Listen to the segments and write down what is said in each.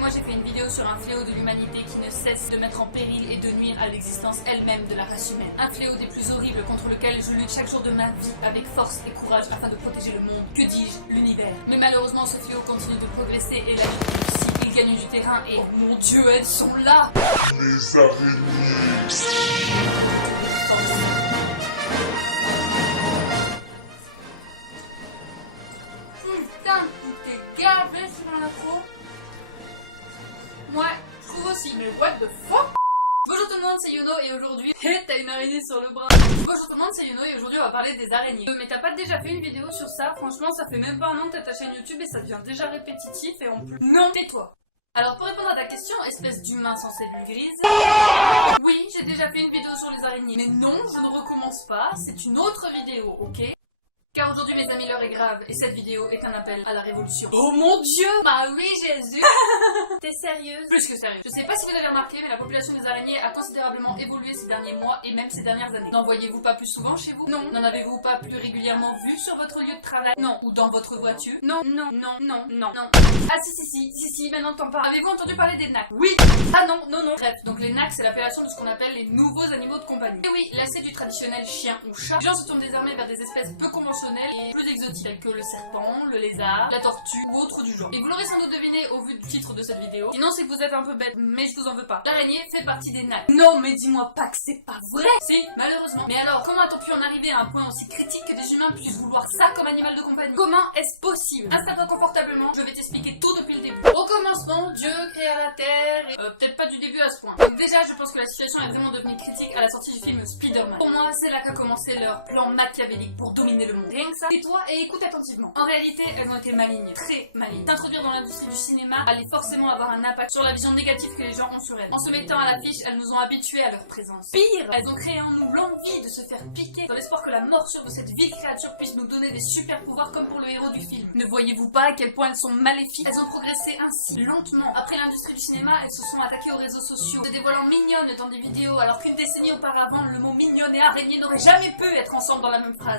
moi j'ai fait une vidéo sur un fléau de l'humanité qui ne cesse de mettre en péril et de nuire à l'existence elle-même de la race humaine. Un fléau des plus horribles contre lequel je lutte chaque jour de ma vie avec force et courage afin de protéger le monde. Que dis-je, l'univers. Mais malheureusement ce fléau continue de progresser et la lutte réussit. Il gagne du terrain et... oh mon Dieu, elles sont là! Les araignées. Putain, tout est gavé sur l'intro. Ouais, je trouve aussi, mais what the fuck? Bonjour tout le monde, c'est Yuno et aujourd'hui... t'as une araignée sur le bras. Bonjour tout le monde, c'est Yuno et aujourd'hui on va parler des araignées. Mais t'as pas déjà fait une vidéo sur ça? Franchement, ça fait même pas un an que t'as ta chaîne YouTube et ça devient déjà répétitif et en plus... Non, tais-toi. Alors pour répondre à ta question, espèce d'humain sans cellule grise... Oui, j'ai déjà fait une vidéo sur les araignées. Mais non, je ne recommence pas, c'est une autre vidéo, ok? Car aujourd'hui mes amis, l'heure est grave et cette vidéo est un appel à la révolution. Oh mon Dieu, Marie Jésus. T'es sérieuse? Plus que sérieuse. Je sais pas si vous avez remarqué, mais la population des araignées a considérablement évolué ces derniers mois et même ces dernières années. N'en voyez-vous pas plus souvent chez vous? Non. N'en avez-vous pas plus régulièrement vu sur votre lieu de travail? Non. Ou dans votre voiture? Non. Non. Non. Non. Non. Non. Ah si, maintenant t'en parles. Avez-vous entendu parler des nacs? Oui. Ah non. Bref, donc les nacs c'est l'appellation de ce qu'on appelle les nouveaux animaux de compagnie. Et oui, lassés du traditionnel chien ou chat, les gens se tournent désormais vers des espèces peu conventionnelles et plus exotiques, tels que le serpent, le lézard, la tortue ou autre du genre. Et vous l'aurez sans doute deviné au vu du titre de cette vidéo. Sinon c'est que vous êtes un peu bête, mais je vous en veux pas. L'araignée fait partie des nacs. Non mais dis-moi pas que c'est pas vrai. Si, malheureusement. Mais alors, comment a-t-on pu en arriver à un point aussi critique que des humains puissent vouloir ça comme animal de compagnie? Comment est-ce possible? Installe-toi confortablement, je vais t'expliquer tout depuis le début. Au commencement, Dieu créa la terre et... peut-être pas du début à ce point. Donc déjà, je pense que la situation est vraiment devenue critique à la sortie du film Spider-Man. Pour moi, c'est là qu'a commencé leur plan machiavélique pour dominer le monde. Rien que ça, tais-toi et écoute attentivement. En réalité, elles ont été malignes, très malignes. T'introduire dans l'industrie du cinéma allait forcément avoir un impact sur la vision négative que les gens ont sur elles. En se mettant à l'affiche, elles nous ont habitués à leur présence. Pire, elles ont créé en nous l'envie de se faire piquer dans l'espoir que la morsure de cette vile créature puisse nous donner des super pouvoirs comme pour le héros du film. Ne voyez-vous pas à quel point elles sont maléfiques? Elles ont progressé ainsi, lentement. Après l'industrie du cinéma, elles se sont attaquées aux réseaux sociaux, se dévoilant mignonnes dans des vidéos, alors qu'une décennie auparavant, le mot mignonne et araignée n'aurait jamais pu être ensemble dans la même phrase.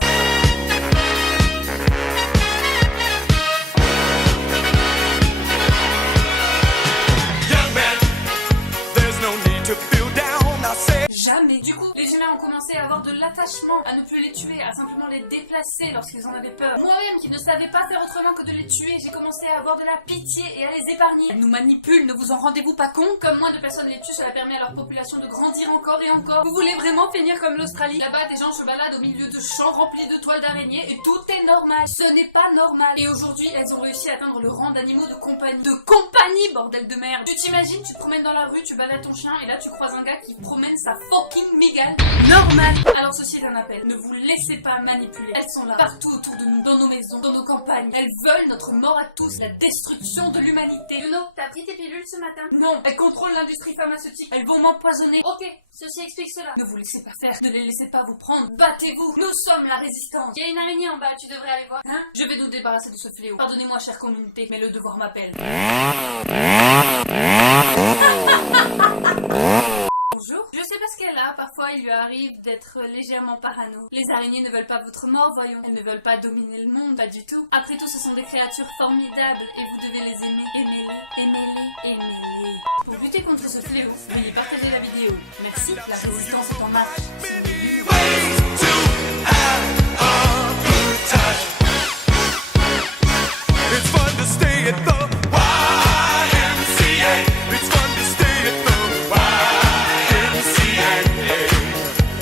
Jamais. Du coup, les humains ont commencé à avoir de l'attachement, à ne plus les tuer, à simplement les déplacer lorsqu'ils en avaient peur. Moi-même, qui ne savais pas faire autrement que de les tuer, j'ai commencé à avoir de la pitié et à les épargner. Elles nous manipulent, ne vous en rendez-vous pas compte? Comme moins de personnes les tuent, cela permet à leur population de grandir encore et encore. Vous voulez vraiment finir comme l'Australie? Là-bas, des gens se baladent au milieu de champs remplis de toiles d'araignées et tout est normal. Ce n'est pas normal. Et aujourd'hui, elles ont réussi à atteindre le rang d'animaux de compagnie. De compagnie, bordel de merde! Tu t'imagines, tu te promènes dans la rue, tu balades ton chien et là tu croises un gars qui promène sa fucking migale. Normal. Alors ceci est un appel. Ne vous laissez pas manipuler. Elles sont là, partout autour de nous, dans nos maisons, dans nos campagnes. Elles veulent notre mort à tous, la destruction de l'humanité. Yuno, t'as pris tes pilules ce matin? Non, elles contrôlent l'industrie pharmaceutique. Elles vont m'empoisonner. Ok, ceci explique cela. Ne vous laissez pas faire, ne les laissez pas vous prendre. Battez-vous. Nous sommes la résistance. Il y a une araignée en bas, tu devrais aller voir. Hein? Je vais nous débarrasser de ce fléau. Pardonnez-moi, chère communauté, mais le devoir m'appelle. Bonjour. Je sais pas ce qu'elle a, parfois il lui arrive d'être légèrement parano. Les araignées ne veulent pas votre mort, voyons. Elles ne veulent pas dominer le monde, pas du tout. Après tout, ce sont des créatures formidables et vous devez les aimer. Aimez-les, aimez-les, aimez-les. Pour lutter contre ce fléau, veuillez partager la vidéo. Merci, la résistance est en marche.